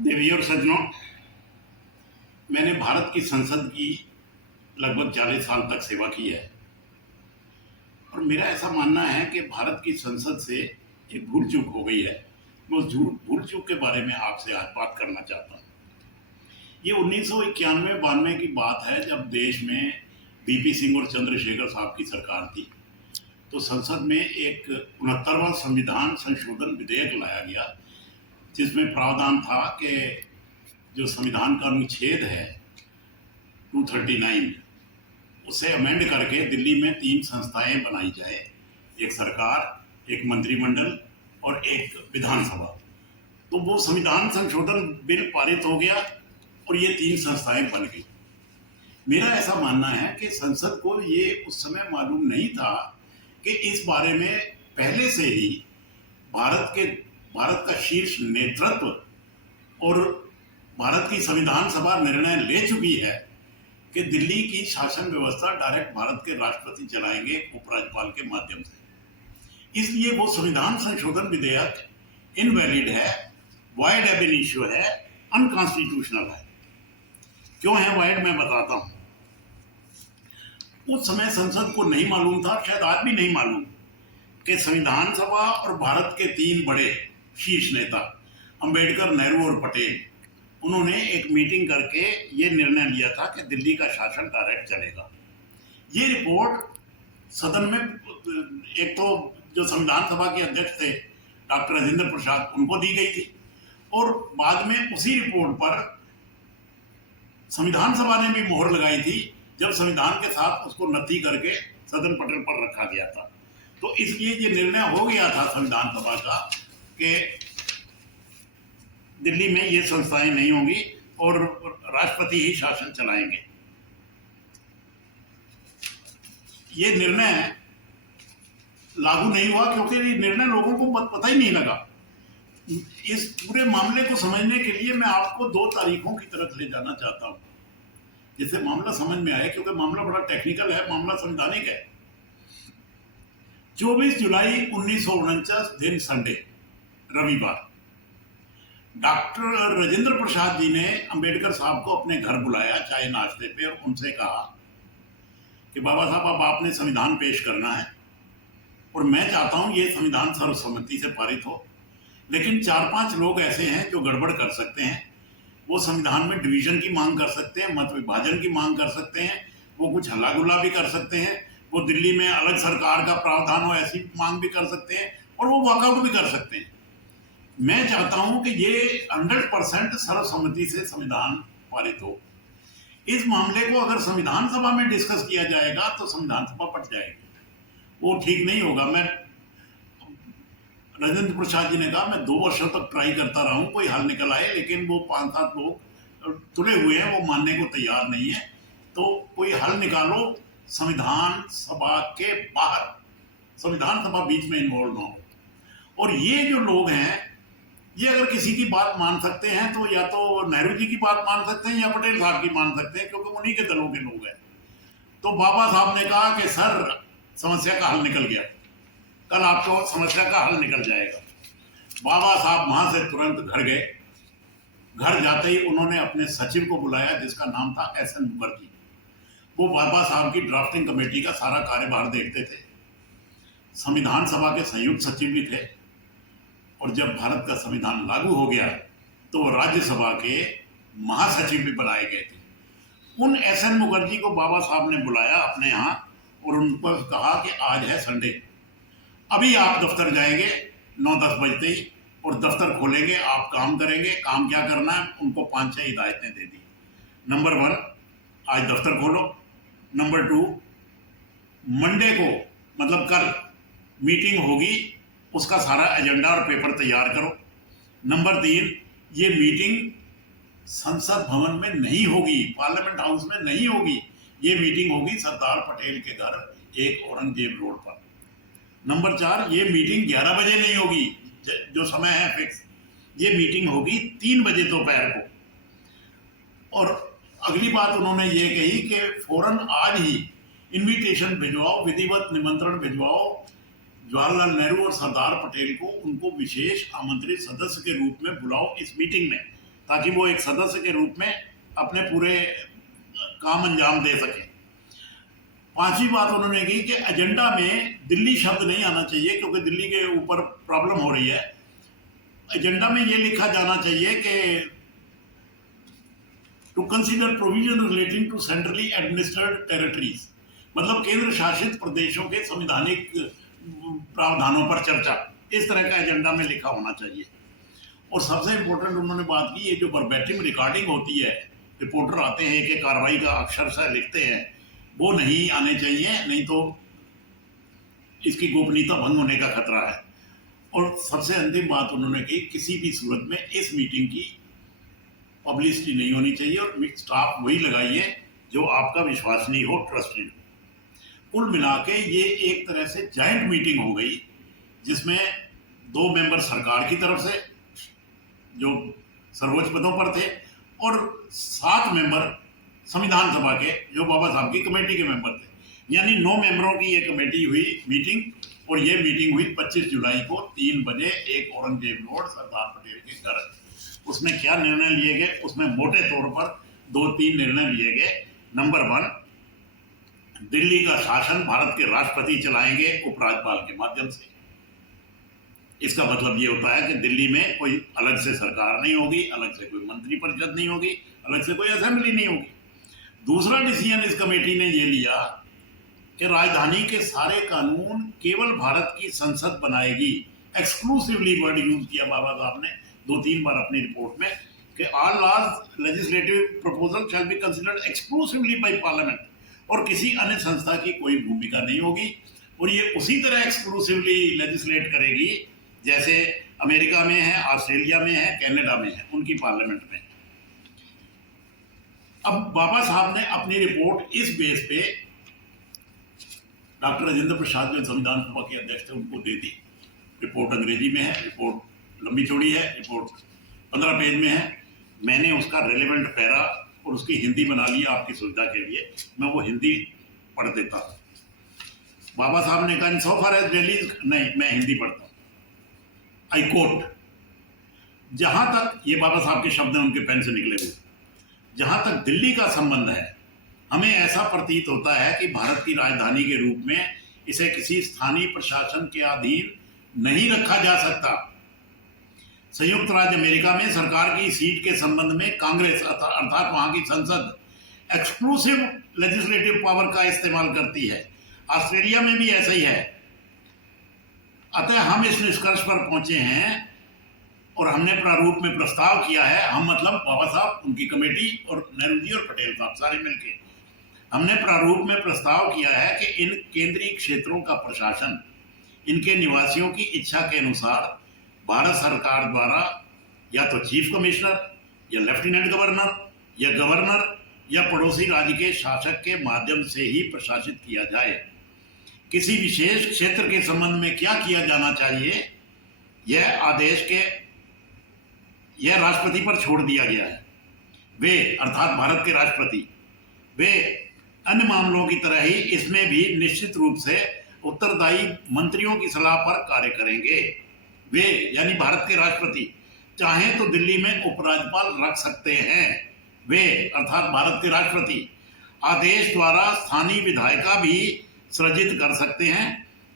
देवी और सज्जनों, मैंने भारत की संसद की लगभग 40 साल तक सेवा की है और मेरा ऐसा मानना है कि भारत की संसद से एक भूल चूक हो गई है। मैं उस भूल चूक के बारे में आपसे आज बात करना चाहता हूँ। ये 1991-92 की बात है, जब देश में बीपी सिंह और चंद्रशेखर साहब की सरकार थी। तो संसद में एक 69वां संविधान संशोधन विधेयक लाया गया, जिसमें प्रावधान था कि जो संविधान का अनुच्छेद है 239, उसे अमेंड करके दिल्ली में 3 संस्थाएं बनाई जाए, एक सरकार, एक मंत्रिमंडल और एक विधानसभा। तो वो संविधान संशोधन बिल पारित हो गया और ये 3 संस्थाएं बन गई। मेरा ऐसा मानना है कि संसद को ये उस समय मालूम नहीं था कि इस बारे में पहले से ही भारत का शीर्ष नेतृत्व और भारत की संविधान सभा निर्णय ले चुकी है कि दिल्ली की शासन व्यवस्था डायरेक्ट भारत के राष्ट्रपति चलाएंगे उपराज्यपाल के माध्यम से। इसलिए वो संविधान संशोधन विधेयक इनवैलिड है, वाइड एब इनिशियो है, अनकॉन्स्टिट्यूशनल है। क्यों है वाइड, मैं बताता हूं। उस समय संसद को नहीं मालूम था, शायद आज भी नहीं मालूम, कि संविधान सभा और भारत के 3 बड़े शीर्ष नेता अंबेडकर, नेहरू और पटेल, उन्होंने एक मीटिंग करके ये निर्णय लिया था कि दिल्ली का शासन डायरेक्ट चलेगा। ये रिपोर्ट सदन में एक तो जो संविधान सभा के अध्यक्ष थे डॉक्टर राजेंद्र प्रसाद, उनको दी गई थी और बाद में उसी रिपोर्ट पर संविधान सभा ने भी मोहर लगाई थी, जब संविधान के साथ उसको नत्थी करके सदन पटल पर रखा गया था। तो इसलिए ये निर्णय हो गया था संविधान सभा का कि दिल्ली में ये संस्थाएं नहीं होंगी और राष्ट्रपति ही शासन चलाएंगे। ये निर्णय लागू नहीं हुआ क्योंकि ये निर्णय लोगों को पता ही नहीं लगा। इस पूरे मामले को समझने के लिए मैं आपको 2 तारीखों की तरफ ले जाना चाहता हूं, जिससे मामला समझ में आए, क्योंकि मामला बड़ा टेक्निकल है, मामला संवैधानिक है। 24 जुलाई 1949 दिन संडे, रविवार, डॉक्टर राजेंद्र प्रसाद जी ने अंबेडकर साहब को अपने घर बुलाया चाय नाश्ते पे और उनसे कहा कि बाबा साहब, अब आपने संविधान पेश करना है और मैं चाहता हूं ये संविधान सर्वसम्मति से पारित हो, लेकिन 4-5 लोग ऐसे हैं जो गड़बड़ कर सकते हैं। वो संविधान में डिवीजन की मांग कर सकते हैं, मत विभाजन की मांग कर सकते हैं, वो कुछ हल्ला गुल्ला भी कर सकते हैं, वो दिल्ली में अलग सरकार का प्रावधान हो ऐसी मांग भी कर सकते हैं और वो वॉकआउट भी कर सकते हैं। मैं चाहता हूं कि ये 100% सर्वसम्मति से संविधान पारित हो। इस मामले को अगर संविधान सभा में डिस्कस किया जाएगा तो संविधान सभा पट जाएगी, वो ठीक नहीं होगा। मैं राजेंद्र प्रसाद जी ने कहा, मैं 2 वर्षों तक ट्राई करता रहा हूं, कोई हल निकल आए, लेकिन वो 5-7 लोग तुले हुए हैं, वो मानने को तैयार नहीं है। तो कोई हल निकालो संविधान सभा के बाहर, संविधान सभा बीच में इन्वॉल्व ना हो। और ये जो लोग हैं, ये अगर किसी की बात मान सकते हैं तो या तो नेहरू जी की बात मान सकते हैं या पटेल साहब की मान सकते हैं, क्योंकि उन्हीं के दलों के लोग हैं। तो बाबा साहब ने कहा कि सर, समस्या का हल निकल गया, कल आपको समस्या का हल निकल जाएगा। बाबा साहब वहां से तुरंत घर गए। घर जाते ही उन्होंने अपने सचिव को बुलाया, जिसका नाम था एस.एन. मुखर्जी। वो बाबा साहब की ड्राफ्टिंग कमेटी का सारा कार्यभार देखते थे, संविधान सभा के संयुक्त सचिव भी थे, और जब भारत का संविधान लागू हो गया तो राज्यसभा के महासचिव भी बनाए गए थे। उन एस.एन. मुखर्जी को बाबा साहब ने बुलाया अपने यहाँ और उनको कहा कि आज है संडे, अभी आप दफ्तर जाएंगे 9-10 बजते ही और दफ्तर खोलेंगे, आप काम करेंगे। काम क्या करना है, उनको 5-6 हिदायतें दे दी। नंबर 1, आज दफ्तर खोलो। नंबर 2, मंडे को, मतलब कल मीटिंग होगी, उसका सारा एजेंडा और पेपर तैयार करो। नंबर 3, ये मीटिंग संसद भवन में नहीं होगी, पार्लियामेंट हाउस में नहीं होगी, ये मीटिंग होगी सरदार पटेल के घर, 1 औरंगजेब रोड पर। नंबर 4, ये मीटिंग 11 बजे नहीं होगी, जो समय है फिक्स, ये मीटिंग होगी 3 बजे दोपहर को। और अगली बात उन्होंने ये कही कि फौरन आज ही इनविटेशन भिजवाओ, विधिवत निमंत्रण भिजवाओ जवाहरलाल नेहरू और सरदार पटेल को, उनको विशेष आमंत्रित सदस्य के रूप में बुलाओ इस मीटिंग में, ताकि वो एक सदस्य के रूप में अपने पूरे काम अंजाम दे सके। पांचवी बात उन्होंने की कि एजेंडा में दिल्ली शब्द नहीं आना चाहिए, क्योंकि दिल्ली के ऊपर प्रॉब्लम हो रही है। एजेंडा में ये लिखा जाना चाहिए कि to consider provision relating to centrally administered territories, मतलब केंद्र शासित प्रदेशों के संवैधानिक प्रावधानों पर चर्चा, इस तरह का एजेंडा में लिखा होना चाहिए। और सबसे इम्पोर्टेंट उन्होंने बात की, ये जो वर्बैटिम रिकॉर्डिंग होती है, रिपोर्टर आते हैं कि कार्रवाई का अक्षरशः लिखते हैं, वो नहीं आने चाहिए, नहीं तो इसकी गोपनीयता भंग होने का खतरा है। और सबसे अंतिम बात उन्होंने की, किसी भी सूरत में इस मीटिंग की पब्लिसिटी नहीं होनी चाहिए और स्टाफ वही लगाइए जो आपका विश्वसनीय हो, ट्रस्टेड हो। कुल मिला के ये एक तरह से जॉइंट मीटिंग हो गई, जिसमें 2 मेंबर सरकार की तरफ से जो सर्वोच्च पदों पर थे और 7 मेंबर संविधान सभा के जो बाबा साहब की कमेटी के मेंबर थे। यानी 9 मेंबरों की ये कमेटी हुई मीटिंग, और ये मीटिंग हुई 25 जुलाई को 3 बजे एक औरंगजेब रोड सरदार पटेल के घर। उसमें क्या निर्णय लिए गए, उसमें मोटे तौर पर 2-3 निर्णय लिए गए। नंबर 1, दिल्ली का शासन भारत के राष्ट्रपति चलाएंगे उपराज्यपाल के माध्यम से। इसका मतलब ये होता है कि दिल्ली में कोई अलग से सरकार नहीं होगी, अलग से कोई मंत्री परिषद नहीं होगी, अलग से कोई असेंबली नहीं होगी। दूसरा डिसीजन इस कमेटी ने ये लिया कि राजधानी के सारे कानून केवल भारत की संसद बनाएगी। एक्सक्लूसिवली वर्ड यूज किया बाबा साहब ने 2-3 बार अपनी रिपोर्ट में कि all laws legislative proposal shall be considered exclusively by parliament, और किसी अन्य संस्था की कोई भूमिका नहीं होगी। और ये उसी तरह एक्सक्लूसिवली लेजिस्लेट करेगी जैसे अमेरिका में है, ऑस्ट्रेलिया में है, कनाडा में है, उनकी पार्लियामेंट में। अब बाबा साहब ने अपनी रिपोर्ट इस बेस पे डॉक्टर राजेंद्र प्रसाद जो संविधान सभा के अध्यक्ष थे उनको दे दी। रिपोर्ट अंग्रेजी में है, रिपोर्ट लंबी चौड़ी है, रिपोर्ट 15 पेज में है। मैंने उसका रेलेवेंट पैरा और उसकी हिंदी बना लिया आपकी सुविधा के लिए, मैं वो हिंदी पढ़ देता हूँ। बाबा साहब ने कहा सो फार एज रिलीज, नहीं मैं हिंदी पढ़ता हूँ। आई कोट, जहां तक, ये बाबा साहब के शब्द हैं उनके पेन से निकले हुए, जहां तक दिल्ली का संबंध है, हमें ऐसा प्रतीत होता है कि भारत की राजधानी के रूप में इसे किसी स्थानीय प्रशासन के अधीन नहीं रखा जा सकता। संयुक्त राज्य अमेरिका में सरकार की सीट के संबंध में कांग्रेस अर्थात वहां की संसद एक्सक्लूसिव लेजिस्लेटिव पावर का इस्तेमाल करती है। ऑस्ट्रेलिया में भी ऐसा ही है। अतः हम इस निष्कर्ष पर पहुंचे हैं और हमने प्रारूप में प्रस्ताव किया है, हम मतलब बाबा साहब, उनकी कमेटी और नेहरू जी और पटेल साहब सारे मिलकर हमने प्रारूप में प्रस्ताव किया है कि इन केंद्रीय क्षेत्रों का प्रशासन इनके निवासियों की इच्छा के अनुसार भारत सरकार द्वारा या तो चीफ कमिश्नर या लेफ्टिनेंट गवर्नर या गवर्नर या पड़ोसी राज्य के शासक के माध्यम से ही प्रशासित किया जाए। किसी विशेष क्षेत्र के संबंध में क्या किया जाना चाहिए, यह आदेश के यह राष्ट्रपति पर छोड़ दिया गया है। वे अर्थात भारत के राष्ट्रपति, वे अन्य मामलों की तरह ही इसमें भी निश्चित रूप से उत्तरदायी मंत्रियों की सलाह पर कार्य करेंगे। वे यानी भारत के राष्ट्रपति चाहे तो दिल्ली में उपराज्यपाल रख सकते हैं। वे अर्थात भारत के राष्ट्रपति आदेश द्वारा स्थानीय विधायिका भी सृजित कर सकते हैं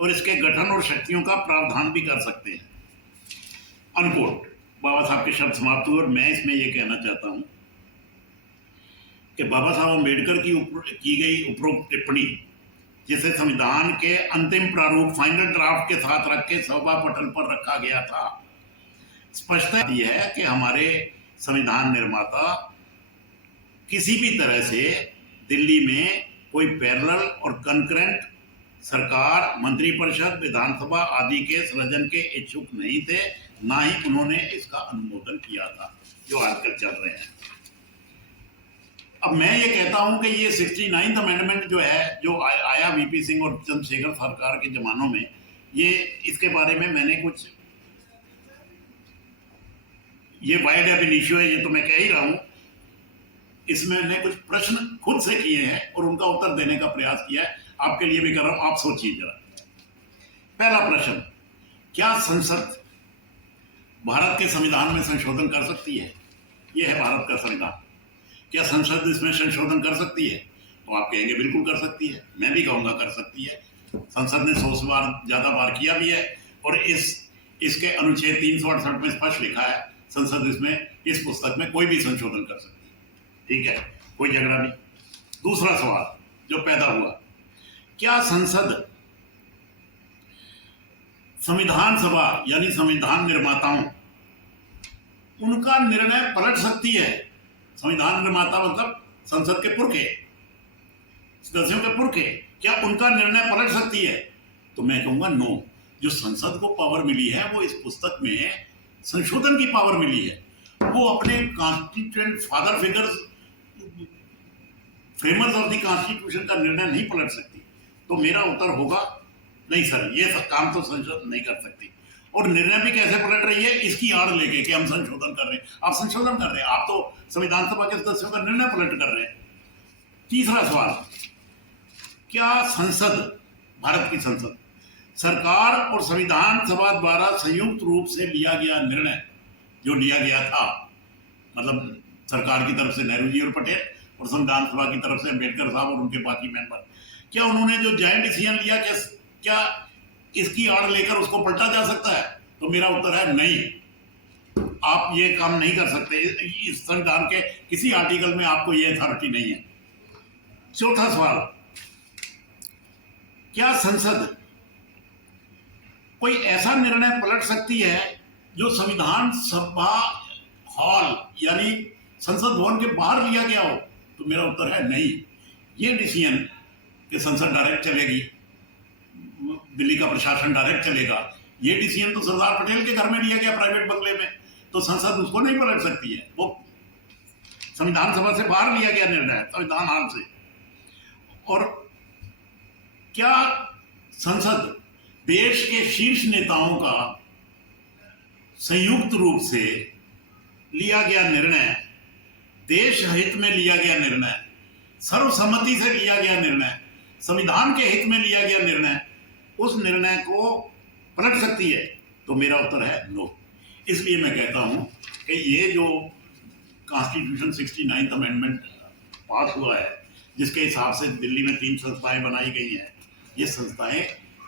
और इसके गठन और शक्तियों का प्रावधान भी कर सकते हैं। अनकोट। बाबा साहब के शब्द समाप्त हुए और मैं इसमें यह कहना चाहता हूं कि बाबा साहब अम्बेडकर की गई उपरोक्त टिप्पणी, जिसे संविधान के अंतिम प्रारूप फाइनल ड्राफ्ट के साथ रख के सभा पटल पर रखा गया था, स्पष्टता दी है कि हमारे संविधान निर्माता किसी भी तरह से दिल्ली में कोई पैरेलल और कंकरेंट सरकार, मंत्रिपरिषद, विधानसभा आदि के सृजन के इच्छुक नहीं थे, ना ही उन्होंने इसका अनुमोदन किया था जो आजकल चल रहे हैं। अब मैं ये कहता हूं कि ये 69th अमेंडमेंट जो है, जो आया वीपी सिंह और चंद्रशेखर सरकार के जमानों में, ये इसके बारे में मैंने कुछ, ये वाइड एब इनिशियो है, ये तो मैं कह ही रहा हूं, इसमें मैंने कुछ प्रश्न खुद से किए हैं और उनका उत्तर देने का प्रयास किया है, आपके लिए भी कर रहा हूं, आप सोचिए जरा। पहला प्रश्न, क्या संसद भारत के संविधान में संशोधन कर सकती है? ये है भारत का संविधान। क्या संसद इसमें संशोधन कर सकती है? तो आप कहेंगे बिल्कुल कर सकती है, मैं भी कहूँगा कर सकती है। संसद ने 100 बार ज़्यादा बार किया भी है, और इसके अनुच्छेद 368 में स्पष्ट लिखा है संसद इसमें, इस पुस्तक में कोई भी संशोधन कर सकती है। ठीक है, कोई झगड़ा नहीं। दूसरा सवाल जो पैदा हुआ, क्या संसद संविधान सभा यानी संविधान निर्माताओं उनका निर्णय पलट सकती है? संविधान निर्माता मतलब संसद के पुरखे, सदस्यों के पुरखे, क्या उनका निर्णय पलट सकती है? तो मैं कहूंगा नो। जो संसद को पावर मिली है वो इस पुस्तक में संशोधन की पावर मिली है, वो अपने constituent father figures, framers of the constitution का निर्णय नहीं पलट सकती। तो मेरा उत्तर होगा नहीं सर, ये सब काम तो संसद नहीं कर सकती। और निर्णय भी कैसे पलट रही है, इसकी आड़ लेके कि हम संशोधन कर रहे हैं। आप संशोधन कर रहे हैं, आप तो संविधान सभा के सदस्यों का निर्णय पलट कर रहे हैं। तीसरा सवाल, क्या संसद, भारत की संसद, सरकार और संविधान सभा द्वारा संयुक्त रूप से लिया गया निर्णय जो लिया गया था, मतलब सरकार की तरफ से नेहरू जी और पटेल और संविधान सभा की तरफ से अम्बेडकर साहब और उनके बाकी मेंबर, क्या उन्होंने जो जॉइंट डिसीजन लिया, क्या इसकी आड़ लेकर उसको पलटा जा सकता है? तो मेरा उत्तर है नहीं, आप ये काम नहीं कर सकते। इस संविधान के किसी आर्टिकल में आपको ये अथॉरिटी नहीं है। चौथा सवाल, क्या संसद कोई ऐसा निर्णय पलट सकती है जो संविधान सभा हॉल यानी संसद भवन के बाहर लिया गया हो? तो मेरा उत्तर है नहीं। ये डिसीजन कि संसद डायरेक्ट चलेगी, दिल्ली का प्रशासन डायरेक्ट चलेगा, ये डिसीजन तो सरदार पटेल के घर में लिया गया प्राइवेट बंगले में, तो संसद उसको नहीं पलट सकती है। वो संविधान सभा से बाहर लिया गया निर्णय, संविधान हॉल से। और क्या संसद देश के शीर्ष नेताओं का संयुक्त रूप से लिया गया निर्णय, देश हित में लिया गया निर्णय, सर्वसम्मति से लिया गया निर्णय, संविधान के हित में लिया गया निर्णय, उस निर्णय को पलट सकती है? तो मेरा उत्तर है नो। इसलिए मैं कहता हूं कि ये जो कॉन्स्टिट्यूशन 69th अमेंडमेंट पास हुआ है, जिसके हिसाब से दिल्ली में 3 संस्थाएं बनाई गई हैं, ये संस्थाएं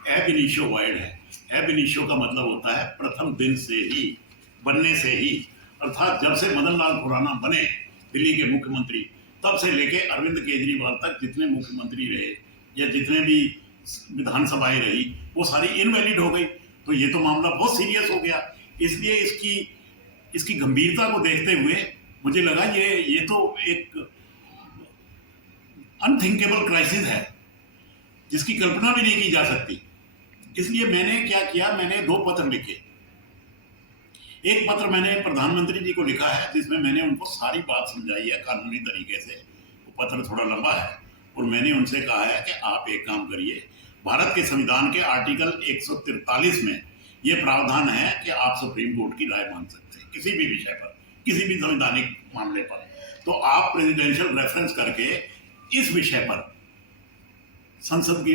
एब इनिशियो वाइड है। एब इनिशियो का मतलब होता है प्रथम दिन से ही, बनने से ही, अर्थात जब से मदन लाल खुराना बने दिल्ली के मुख्यमंत्री, तब से लेके अरविंद केजरीवाल तक जितने मुख्यमंत्री रहे या जितने भी विधानसभाएं रही, वो सारी इनवैलिड हो गई। तो ये तो मामला बहुत सीरियस हो गया। इसलिए इसकी गंभीरता को देखते हुए मुझे लगा ये तो एक अनथिंकेबल क्राइसिस है जिसकी कल्पना भी नहीं की जा सकती। इसलिए मैंने क्या किया, मैंने 2 पत्र लिखे। एक पत्र मैंने प्रधानमंत्री जी को लिखा है जिसमें मैंने उनको सारी बात समझाई है कानूनी तरीके से। वो पत्र थोड़ा लंबा है और मैंने उनसे कहा है कि आप एक काम करिए, भारत के संविधान के आर्टिकल 143 में ये प्रावधान है कि आप सुप्रीम कोर्ट की राय मांग सकते हैं किसी भी विषय पर, किसी भी संवैधानिक मामले पर। तो आप प्रेसिडेंशियल रेफरेंस करके इस विषय पर संसद की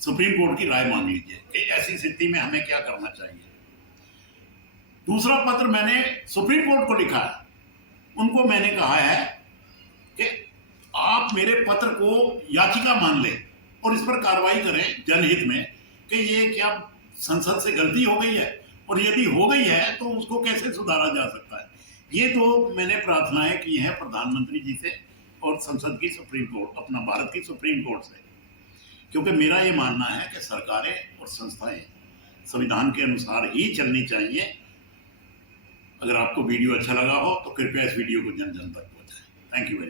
सुप्रीम कोर्ट की राय मांग लीजिए कि ऐसी स्थिति में हमें क्या करना चाहिए। दूसरा पत्र मैंने सुप्रीम कोर्ट को लिखा है, उनको मैंने कहा है कि आप मेरे पत्र को याचिका मान लें और इस पर कार्रवाई करें जनहित में कि ये क्या संसद से गलती हो गई है, और यदि हो गई है तो उसको कैसे सुधारा जा सकता है। ये तो मैंने प्रार्थनाएं की हैं प्रधानमंत्री जी से और संसद की सुप्रीम कोर्ट, अपना भारत की सुप्रीम कोर्ट से, क्योंकि मेरा ये मानना है कि सरकारें और संस्थाएं संविधान के अनुसार ही चलनी चाहिए। अगर आपको वीडियो अच्छा लगा हो तो कृपया इस वीडियो को जन जन तक पहुंचाएं। Thank you very much.